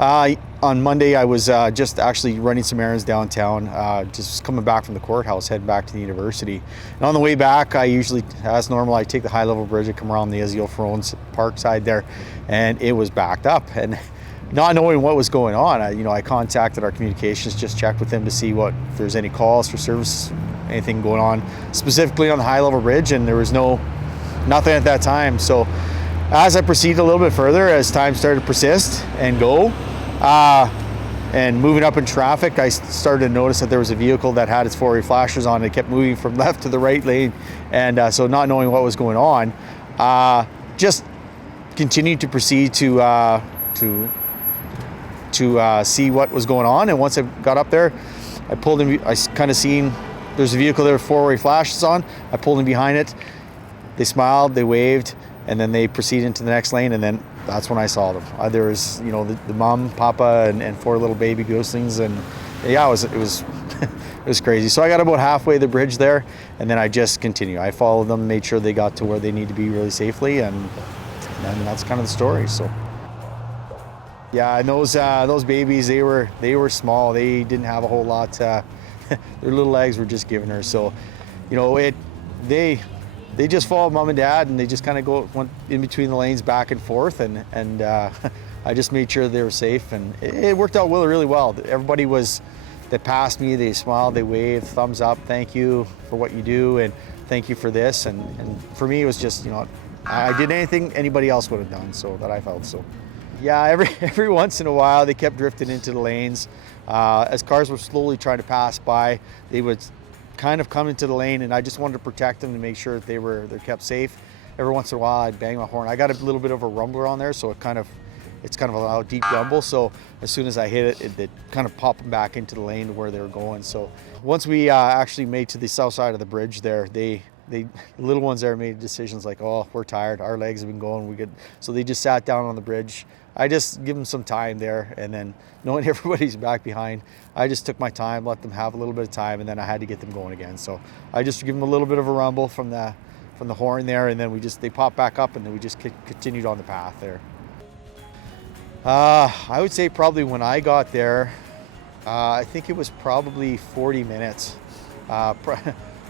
On Monday, I was just actually running some errands downtown, just coming back from the courthouse, heading back to the university. And on the way back, I usually, as normal, I take the high-level bridge and come around the Israel Ferone Park side there, and it was backed up. And not knowing what was going on, I contacted our communications, just checked with them to see if there's any calls for service, anything going on specifically on the high-level bridge, and there was nothing at that time. So as I proceeded a little bit further, as time started to persist and go, and moving up in traffic, I started to notice that there was a vehicle that had its four-way flashers on. It kept moving from left to the right lane, and so not knowing what was going on, just continued to proceed to see what was going on. And once I got up there, I pulled in. I kind of seen there's a vehicle there with four-way flashes on. I pulled in behind it. They smiled, they waved, and then they proceeded into the next lane, and then that's when I saw them. There was, the mom, papa, and four little baby goslings, and yeah, it was it was crazy. So I got about halfway the bridge there, and then I just continued. I followed them, made sure they got to where they need to be really safely, and that's kind of the story. So yeah, and those babies, they were small. They didn't have a whole lot. Their little legs were just giving her. So, they just followed mom and dad, and they just kind of went in between the lanes back and forth, and I just made sure they were safe, and it worked out really well. Everybody that passed me, they smiled, they waved, thumbs up, thank you for what you do, and thank you for this, and for me it was just, I did anything anybody else would have done, so that I felt. So yeah, every once in a while they kept drifting into the lanes. As cars were slowly trying to pass by, they would kind of come into the lane, and I just wanted to protect them to make sure that they're kept safe. Every once in a while I'd bang my horn. I got a little bit of a rumbler on there, so it's kind of a loud, deep rumble. So as soon as I hit it kind of popped them back into the lane to where they were going. So once we actually made to the south side of the bridge there, the little ones there made decisions like, oh, we're tired, our legs have been going, so they just sat down on the bridge. I just give them some time there, and then knowing everybody's back behind, I just took my time, let them have a little bit of time, and then I had to get them going again. So I just give them a little bit of a rumble from the horn there, and then they popped back up, and then we just continued on the path there. I would say probably when I got there, I think it was probably 40 minutes,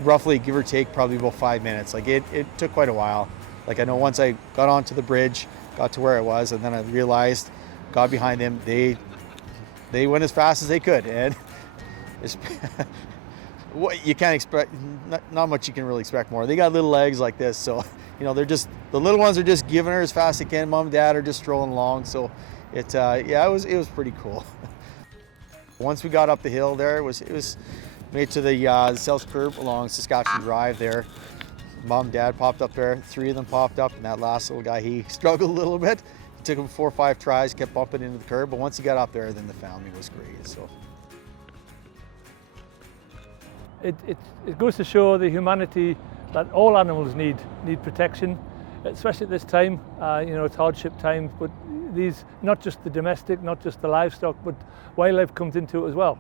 roughly, give or take, probably about 5 minutes. Like it took quite a while. Like I know once I got onto the bridge, got to where I was, and then I realized, got behind them, they went as fast as they could, and what you can't expect, not much you can really expect more. They got little legs like this, so they're just, the little ones are just giving her as fast as they can. Mom and dad are just strolling along, so it was pretty cool. Once we got up the hill there, it was made to the south curb along Saskatchewan Drive there. Mom and dad popped up there, 3 of them popped up, and that last little guy, he struggled a little bit. It took him 4 or 5 tries, kept bumping into the curb, but once he got up there, then the family was great. So it goes to show the humanity that all animals need protection, especially at this time. It's hardship times, but these, not just the domestic, not just the livestock, but wildlife comes into it as well.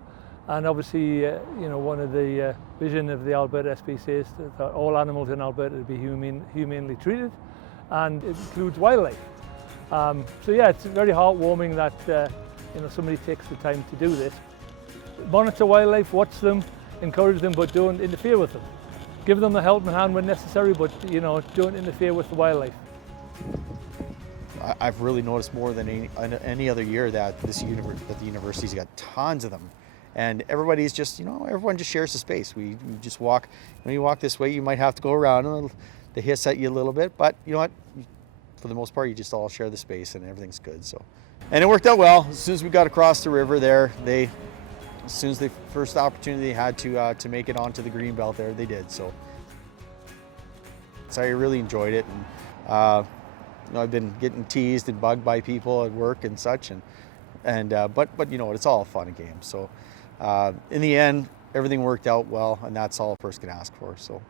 And obviously, one of the vision of the Alberta SPCA is that all animals in Alberta to be humanely treated, and it includes wildlife. So yeah, it's very heartwarming that somebody takes the time to do this. Monitor wildlife, watch them, encourage them, but don't interfere with them. Give them a helping hand when necessary, but don't interfere with the wildlife. I've really noticed more than any other year that the university's got tons of them. And everybody's just, everyone just shares the space. We just walk, when you walk this way, you might have to go around and they hiss at you a little bit, but you know what? For the most part, you just all share the space and everything's good. So, and it worked out well. As soon as we got across the river there, as soon as the first opportunity they had to make it onto the green belt there, they did. So I really enjoyed it. And I've been getting teased and bugged by people at work and such, but it's all fun and games. So in the end, everything worked out well, and that's all a person can ask for. So.